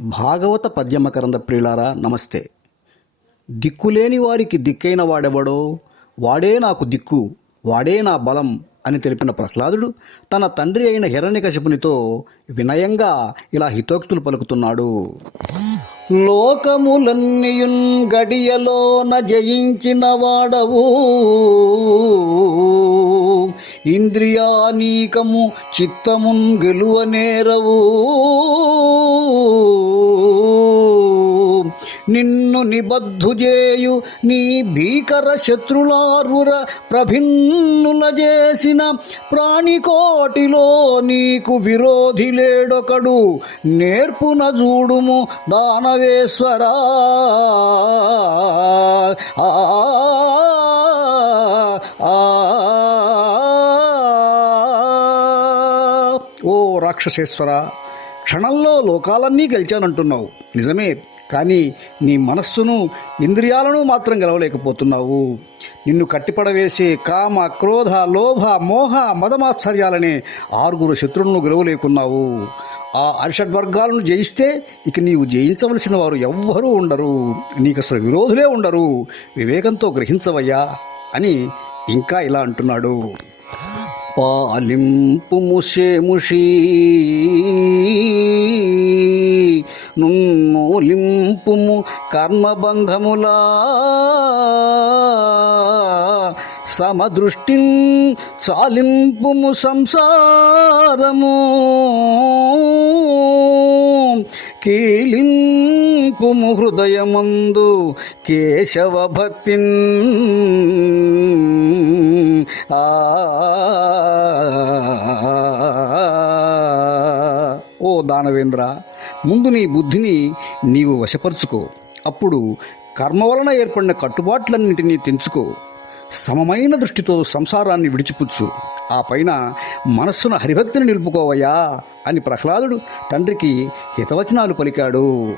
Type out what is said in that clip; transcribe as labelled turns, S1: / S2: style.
S1: భాగవత పద్యమకరంద ప్రియులారా నమస్తే. దిక్కులేని వారికి దిక్కైన వాడెవడో? వాడే నాకు దిక్కు వాడే నా బలం అని తెలిపిన ప్రహ్లాదుడు తన తండ్రి అయిన హిరణ్యకశిపునితో వినయంగా ఇలా హితోక్తులు పలుకుతున్నాడు. లోకములన్నీయున్ గడియలోన జయించిన వాడవు. ఇంద్రియానీకము చిత్తమున్ గెలువనేరవు నిన్ను నిబద్ధుజేయు నీ భీకర శత్రులార్వుర ప్రభిన్నుల చేసిన ప్రాణికోటిలో నీకు విరోధి లేడొకడు. నేర్పున చూడుము దానవేశ్వరా. ఆ, ఆ, ఓ రాక్షసేశ్వర క్షణంలో లోకాలన్నీ గెలిచానంటున్నావు. నిజమే. కానీ నీ మనస్సును ఇంద్రియాలను మాత్రం గెలవలేకపోతున్నావు. నిన్ను కట్టిపడవేసే కామ క్రోధ లోభ మోహ మదమాత్సర్యాలనే ఆరుగురు శత్రువులను గెలవలేకున్నావు. ఆ అరిషడ్వర్గాలను జయిస్తే ఇక నీవు జయించవలసిన వారు ఎవ్వరూ ఉండరు. నీకు అసలు విరోధులే ఉండరు. వివేకంతో గ్రహించవయ్యా అని ఇంకా ఇలా అంటున్నాడు. పాలింపు ముషే ముషీ నున్నోలింపుము కర్మబంధములా. సమదృష్టి చాలింపుము సంసారము. కీలింపుము హృదయమందు కేశవ భక్తి ఆ. ఓ దానవేంద్ర ముందు నీ బుద్ధిని నీవు వశపరుచుకో. అప్పుడు కర్మ వలన ఏర్పడిన కట్టుబాట్లన్నింటినీ తెంచుకో. సమమైన దృష్టితో సంసారాన్ని విడిచిపుచ్చు. ఆ పైన మనస్సును హరిభక్తిని నిలుపుకోవయ్యా అని ప్రహ్లాదుడు తండ్రికి హితవచనాలు పలికాడు.